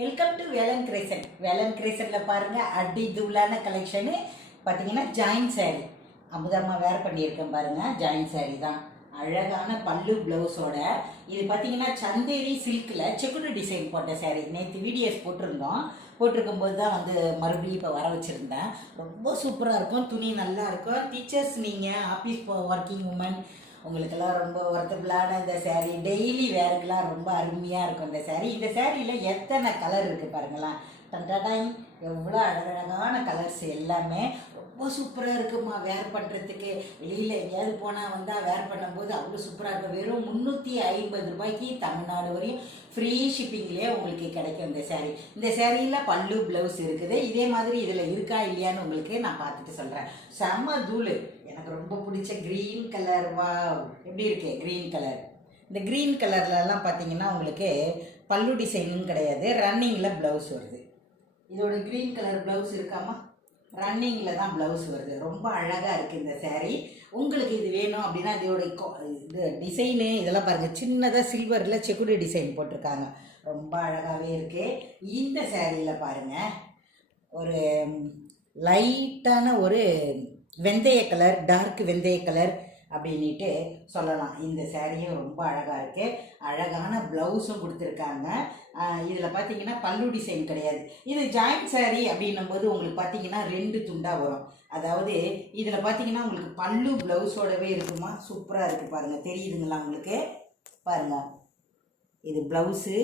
Welcome to Velan கிரேசன். வேலன் கிரேசனில் பாருங்கள், அடி தூளான கலெக்ஷனு பார்த்தீங்கன்னா ஜாயின் சாரீ. அமுதம்மா வேர் பண்ணியிருக்கேன் பாருங்கள், ஜாயின் சாரீ தான். அழகான பல்லு ப்ளவுஸோட இது பார்த்தீங்கன்னா சந்தேரி சில்கில் செக்குடு டிசைன் போட்ட சாரீ. நேற்று வீடியோஸ் போட்டிருக்கும்போது தான் வந்து மறுபடியும் இப்போ வர வச்சுருந்தேன். ரொம்ப சூப்பராக இருக்கும், துணி நல்லா இருக்கும். டீச்சர்ஸ், நீங்கள் ஆஃபீஸ் ஒர்க்கிங் உமன், உங்களுக்கெல்லாம் ரொம்ப ஒர்த்தபிளான இந்த சேரீ, டெய்லி வேருக்கெல்லாம் ரொம்ப அருமையாக இருக்கும் இந்த சேரீ. இந்த சேரீயில் எத்தனை கலர் இருக்குது பாருங்களேன். டண்டாடாய், எவ்வளோ அழகழகான கலர்ஸ் எல்லாமே ரொம்ப சூப்பராக இருக்குமா வேர் பண்ணுறதுக்கு. வெளியில் எங்கேயாவது போனால் வந்தால் வேர் பண்ணும்போது அவ்வளோ சூப்பராக இருக்கும். வெறும் 350 ரூபாய்க்கு தமிழ்நாடு வரையும் ஃப்ரீ ஷிப்பிங்லேயே உங்களுக்கு கிடைக்கும் இந்த சேரீ. இந்த சேரீயில் பல்லு ப்ளவுஸ் இருக்குது. இதே மாதிரி இதில் இருக்கா இல்லையான்னு உங்களுக்கு நான் பார்த்துட்டு சொல்கிறேன். செம்ம தூள். எனக்கு ரொம்ப பிடிச்ச க்ரீன் கலர். வா, எப்படி இருக்கு க்ரீன் கலர். இந்த க்ரீன் கலர்லலாம் பார்த்தீங்கன்னா உங்களுக்கு பல்லு டிசைனும் கிடையாது, ரன்னிங்கில் ப்ளவுஸ் வருது. இதோட க்ரீன் கலர் ப்ளவுஸ் இருக்காமா, ரன்னிங்கில் தான் ப்ளவுஸ் வருது. ரொம்ப அழகாக இருக்குது இந்த சேரீ. உங்களுக்கு இது வேணும் அப்படின்னா இதோட இது டிசைனு இதெல்லாம் பாருங்கள், சின்னதாக சில்வரில் செக்குடு டிசைன் போட்டிருக்காங்க. ரொம்ப அழகாகவே இருக்குது. இந்த சேரீயில் பாருங்கள், ஒரு லைட்டான ஒரு வெந்தய கலர், டார்க் வெந்தய கலர் அப்படின்ட்டு சொல்லலாம். இந்த சேரீயும் ரொம்ப அழகாக இருக்குது. அழகான ப்ளவுஸும் கொடுத்துருக்காங்க. இதில் பார்த்தீங்கன்னா பல்லு டிசைன் கிடையாது. இது ஜாயிண்ட் சேரீ அப்படின்னும் போது உங்களுக்கு பார்த்தீங்கன்னா 2 துண்டாக வரும். அதாவது இதில் பார்த்தீங்கன்னா உங்களுக்கு பல்லு ப்ளவுஸோடவே இருக்குமா, சூப்பராக இருக்குது பாருங்கள். தெரியுதுங்களா உங்களுக்கு? பாருங்கள், இது ப்ளவுஸு,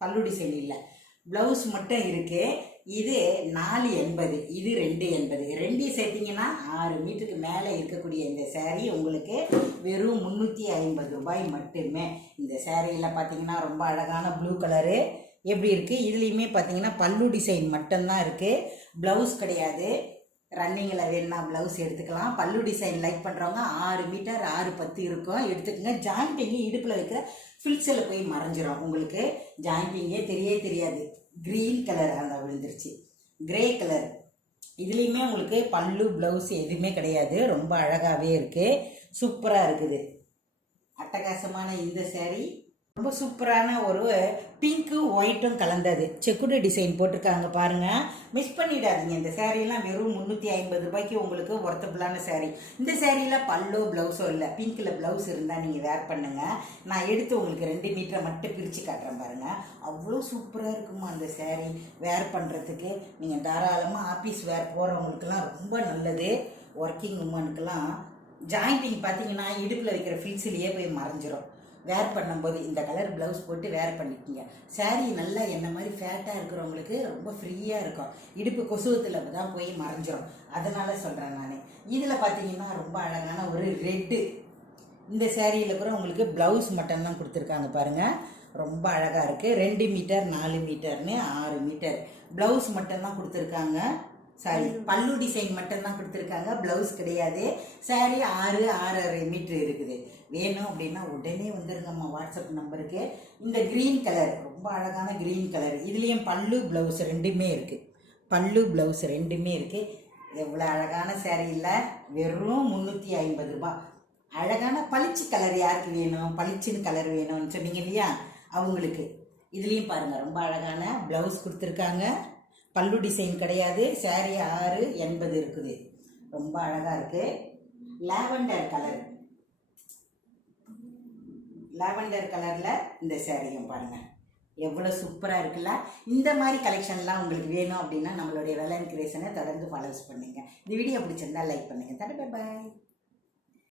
பல்லு டிசைன் இல்லை, ப்ளவுஸ் மட்டும் இருக்குது. இது 480, இது 280. ரெண்டையும் சேர்த்திங்கன்னா 6 மீட்டருக்கு மேலே இருக்கக்கூடிய இந்த சேரீ உங்களுக்கு வெறும் 350 ரூபாய் மட்டுமே. இந்த சேரீயில் பார்த்தீங்கன்னா ரொம்ப அழகான ப்ளூ கலரு எப்படி இருக்குது. இதுலேயுமே பார்த்தீங்கன்னா பல்லு டிசைன் மட்டும்தான் இருக்குது, ப்ளவுஸ் கிடையாது. ரன்னிங்கில் வேணுன்னா ப்ளவுஸ் எடுத்துக்கலாம். பல்லு டிசைன் லைக் பண்ணுறவங்க 6 மீட்டர் 610 இருக்கும், எடுத்துக்கோங்க. ஜாயிண்டிங்கு இடுப்பில் வைக்கிற ஃபில்ஸில் போய் மறைஞ்சிரும், உங்களுக்கு ஜாயிண்டிங்கே தெரியாது. க்ரீன் கலர் அந்த விழுந்துருச்சு, கிரே கலர். இதுலேயுமே உங்களுக்கு பல்லு ப்ளவுஸ் எதுவுமே கிடையாது. ரொம்ப அழகாகவே இருக்குது, சூப்பராக இருக்குது. அட்டகாசமான இந்த சேரீ ரொம்ப சூப்பரான ஒரு பிங்க்கும் ஒயிட்டும் கலந்தது செக்குடு டிசைன் போட்டிருக்காங்க பாருங்கள். மிஸ் பண்ணிடாதீங்க. இந்த சேரீலாம் வெறும் 350 ரூபாய்க்கு உங்களுக்கு ஒர்த்தபுளான சேரீ. இந்த சேரீயில் பல்லோ ப்ளவுஸோ இல்லை, பிங்க்கில் ப்ளவுஸ் இருந்தால் நீங்கள் வேர் பண்ணுங்கள். நான் எடுத்து உங்களுக்கு 2 மீட்டரை மட்டும் பிரித்து காட்டுறேன் பாருங்கள். அவ்வளோ சூப்பராக இருக்குமா அந்த சேரீ. வேர் பண்ணுறதுக்கு நீங்கள் தாராளமாக ஆஃபீஸ் வேர் போகிறவங்களுக்கெல்லாம் ரொம்ப நல்லது. ஒர்க்கிங் உமனுக்கெல்லாம் ஜாயிண்டிங் பார்த்தீங்கன்னா இடுப்பில் வைக்கிற ஃபில்ஸ்லேயே போய் மறைஞ்சிரும். வேர் பண்ணும்போது இந்த கலர் ப்ளவுஸ் போட்டு வேர் பண்ணிக்கிங்க. சேரீ நல்லா என்ன மாதிரி ஃபேட்டாக இருக்கிறவங்களுக்கு ரொம்ப ஃப்ரீயாக இருக்கும். இடுப்பு கொசுவத்தில் தான் போய் மறைஞ்சிரும். அதனால் சொல்கிறேன் நான். இதில் பார்த்தீங்கன்னா ரொம்ப அழகான ஒரு ரெட்டு. இந்த சேரீயில் கூட உங்களுக்கு ப்ளவுஸ் மட்டும்தான் கொடுத்துருக்காங்க பாருங்கள். ரொம்ப அழகாக இருக்குது. 2 மீட்டர் 4 மீட்டர்னு 6 மீட்டர் ப்ளவுஸ் மட்டும்தான் கொடுத்துருக்காங்க. சாரி, பல்லு டிசைன் மட்டும்தான் கொடுத்துருக்காங்க, ப்ளவுஸ் கிடையாது. சாரீ 6-6.5 மீட்டர் இருக்குது. வேணும் அப்படின்னா உடனே வந்துருங்கம்மா வாட்ஸ்அப் நம்பருக்கு. இந்த க்ரீன் கலர் ரொம்ப அழகான க்ரீன் கலர். இதுலேயும் பல்லு ப்ளவுஸ் ரெண்டுமே இருக்குது, பல்லு ப்ளவுஸ் ரெண்டுமே இருக்குது. எவ்வளோ அழகான சேரீ இல்லை, வெறும் 350 ரூபா. அழகான பளிச்சு கலர் யாருக்கு வேணும், பளிச்சுன்னு கலர் வேணும்னு சொன்னீங்க இல்லையா, அவங்களுக்கு. இதுலேயும் பாருங்கள் ரொம்ப அழகான ப்ளவுஸ் கொடுத்துருக்காங்க. பல்லு டிசைன் கிடையாது. சேரீ 680 இருக்குது. ரொம்ப அழகாக இருக்குது. லாவெண்டர் கலர், லாவெண்டர் கலரில் இந்த சேரீயும் பாருங்கள் எவ்வளோ சூப்பராக இருக்குல்ல. இந்த மாதிரி கலெக்ஷன்லாம் உங்களுக்கு வேணும் அப்படின்னா நம்மளுடைய வேலன் கிரியேஷனை தொடர்ந்து ஃபாலோஸ் பண்ணுங்கள். இந்த வீடியோ பிடிச்சிருந்தா லைக் பண்ணுங்கள். தடவை பாய்.